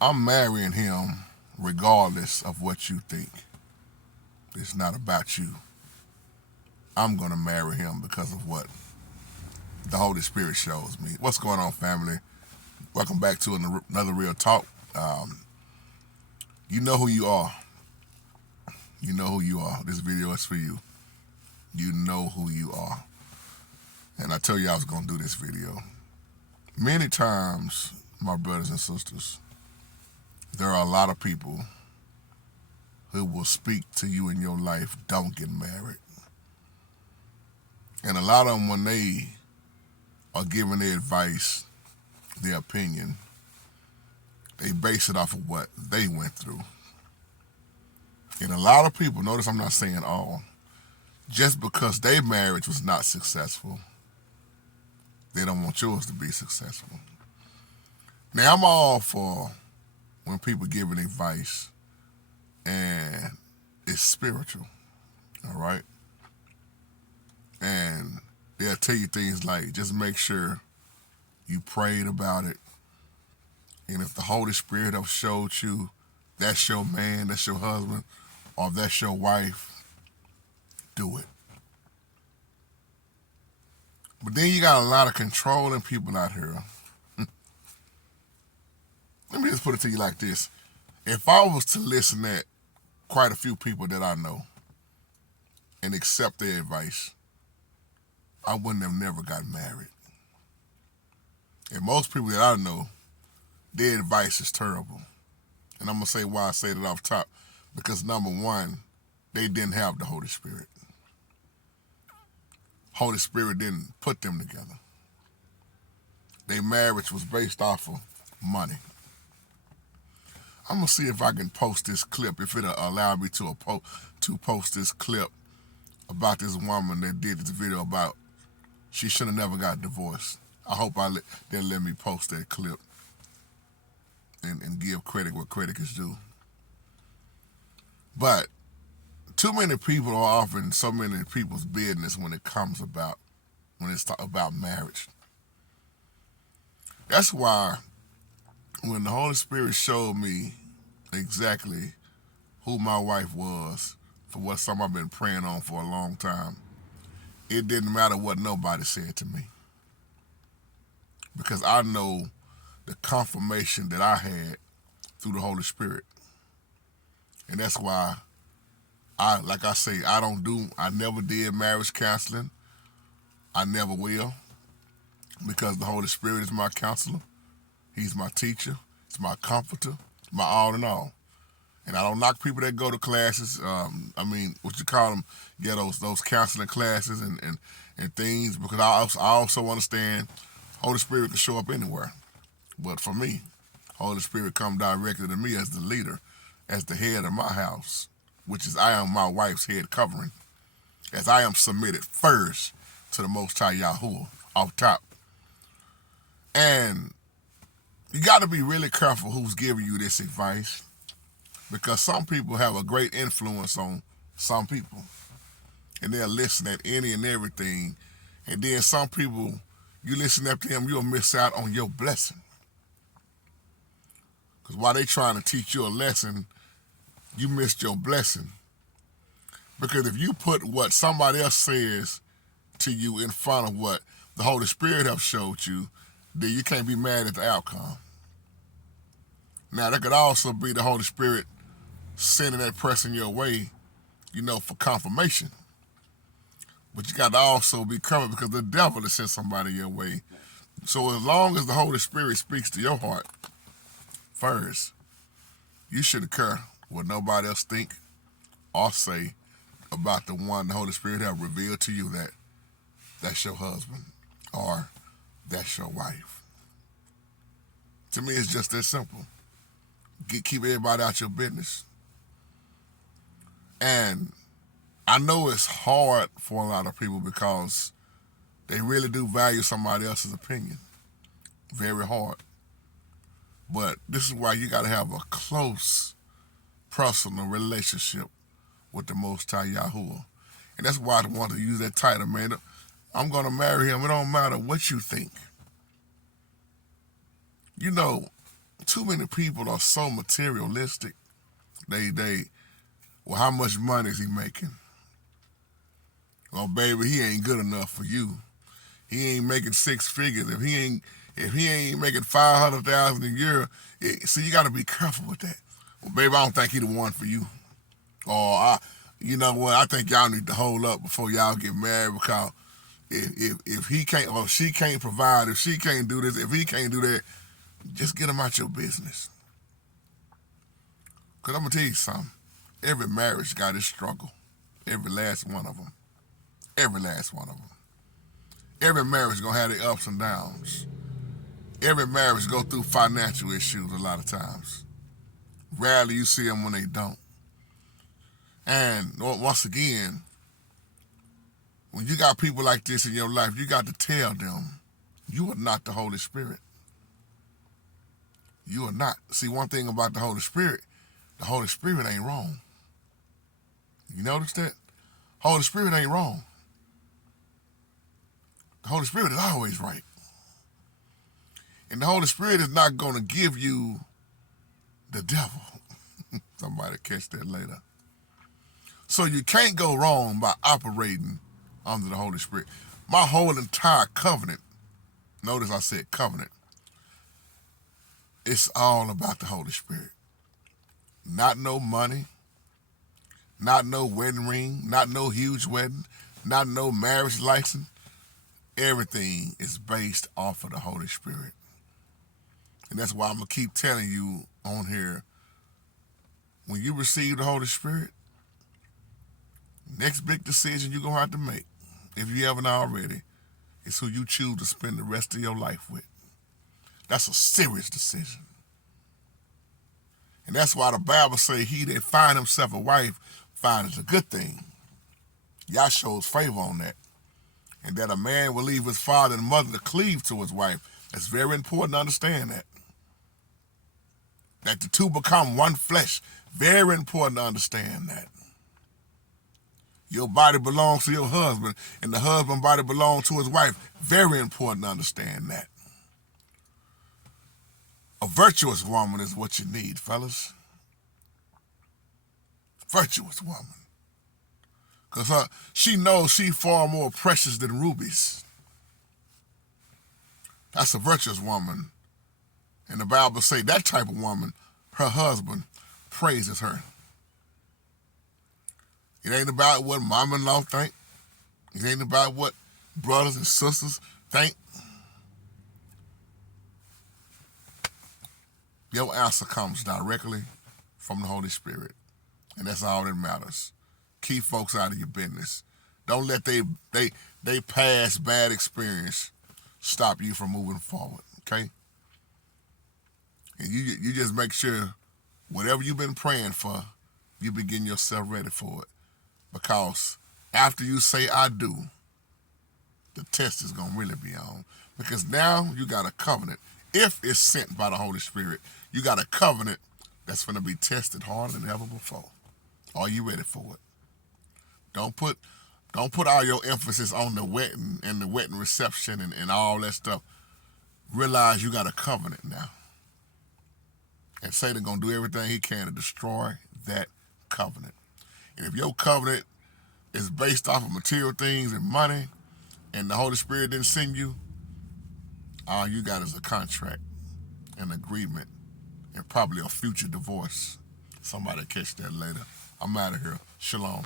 I'm marrying him regardless of what you think. It's not about you. I'm going to marry him because of what the Holy Spirit shows me. What's going on, family? Welcome back to another Real Talk. Um, you know who you are. You know who you are. This video is for you. You know who you are. And I tell you I was going to do this video. Many times, my brothers and sisters, there are a lot of people who will speak to you in your life, don't get married. And a lot of them, when they are giving their advice, their opinion, they base it off of what they went through. And a lot of people, notice I'm not saying all, just because their marriage was not successful, they don't want yours to be successful. Now, I'm all for when people giving advice and it's spiritual, all right? And they'll tell you things like, just make sure you prayed about it. And if the Holy Spirit have showed you that's your man, that's your husband, or if that's your wife, do it. But then you got a lot of controlling people out here. Let me just put it to you like this. If I was to listen at quite a few people that I know and accept their advice, I wouldn't have never got married. And most people that I know, their advice is terrible. And I'm going to say why I say that off top. Because number one, they didn't have the Holy Spirit. Holy Spirit didn't put them together. Their marriage was based off of money. I'm going to see if I can post this clip, if it'll allow me to post this clip about this woman that did this video about she should have never got divorced. I hope they'll let me post that clip and give credit where credit is due. But too many people are offering so many people's business when it's about marriage. That's why when the Holy Spirit showed me exactly who my wife was, for what something I've been praying on for a long time, it didn't matter what nobody said to me. Because I know the confirmation that I had through the Holy Spirit. And that's why I never did marriage counseling. I never will. Because the Holy Spirit is my counselor. He's my teacher. He's my comforter. My all in all. And I don't knock people that go to classes. Yeah, those counseling classes and things. Because I also understand Holy Spirit can show up anywhere. But for me, Holy Spirit come directly to me as the leader, as the head of my house, which is I am my wife's head covering, as I am submitted first to the Most High Yahoo off top. And you got to be really careful who's giving you this advice, because some people have a great influence on some people, and they'll listen at any and everything. And then some people, you listen up to them, you'll miss out on your blessing. Because while they trying to teach you a lesson, you missed your blessing. Because if you put what somebody else says to you in front of what the Holy Spirit have showed you, then you can't be mad at the outcome. Now, that could also be the Holy Spirit sending that person your way, for confirmation. But you got to also be careful, because the devil has sent somebody your way. So as long as the Holy Spirit speaks to your heart first, you shouldn't care what nobody else think or say about the one the Holy Spirit have revealed to you that that's your husband or that's your wife. To me, it's just that simple. Keep everybody out your business. And I know it's hard for a lot of people because they really do value somebody else's opinion. Very hard. But this is why you got to have a close personal relationship with the Most High Yahoo. And that's why I want to use that title, man. I'm going to marry him. It don't matter what you think. too many people are so materialistic. Well, how much money is he making? Well, baby, he ain't good enough for you. He ain't making six figures. If he ain't making 500,000 a year, see, you got to be careful with that. Well, baby, I don't think he the one for you. Or you know what? I think y'all need to hold up before y'all get married, because if he can't or she can't provide, if she can't do this, if he can't do that, just get him out your business. Because I'm going to tell you something. Every marriage got its struggle. Every last one of them. Every last one of them. Every marriage going to have their ups and downs. Every marriage go through financial issues a lot of times. Rarely you see them when they don't. And once again, when you got people like this in your life, you got to tell them, you are not the Holy Spirit. You are not. See, one thing about the Holy Spirit ain't wrong. You notice that? Holy Spirit ain't wrong. The Holy Spirit is always right. And the Holy Spirit is not going to give you the devil. Somebody catch that later. So you can't go wrong by operating under the Holy Spirit. My whole entire covenant, notice I said covenant, it's all about the Holy Spirit. Not no money, not no wedding ring, not no huge wedding, not no marriage license. Everything is based off of the Holy Spirit. And that's why I'm going to keep telling you on here, when you receive the Holy Spirit, next big decision you're going to have to make, if you haven't already, is who you choose to spend the rest of your life with. That's a serious decision. And that's why the Bible says, he that find himself a wife finds a good thing. Yah shows favor on that. And that a man will leave his father and mother to cleave to his wife. It's very important to understand that. That the two become one flesh. Very important to understand that. Your body belongs to your husband, and the husband body belongs to his wife. Very important to understand that. A virtuous woman is what you need, fellas. Virtuous woman. Because she knows she's far more precious than rubies. That's a virtuous woman. And the Bible says that type of woman, her husband praises her. It ain't about what mom-in-law think. It ain't about what brothers and sisters think. Your answer comes directly from the Holy Spirit. And that's all that matters. Keep folks out of your business. Don't let they past bad experience stop you from moving forward, okay? And you just make sure whatever you've been praying for, you begin yourself ready for it. Because after you say, I do, the test is going to really be on. Because now you got a covenant. If it's sent by the Holy Spirit, you got a covenant that's going to be tested harder than ever before. Are you ready for it? Don't put all your emphasis on the wedding and the wedding reception and all that stuff. Realize you got a covenant now. And Satan going to do everything he can to destroy that covenant. And if your covenant is based off of material things and money, and the Holy Spirit didn't send you, all you got is a contract, an agreement, and probably a future divorce. Somebody catch that later. I'm out of here. Shalom.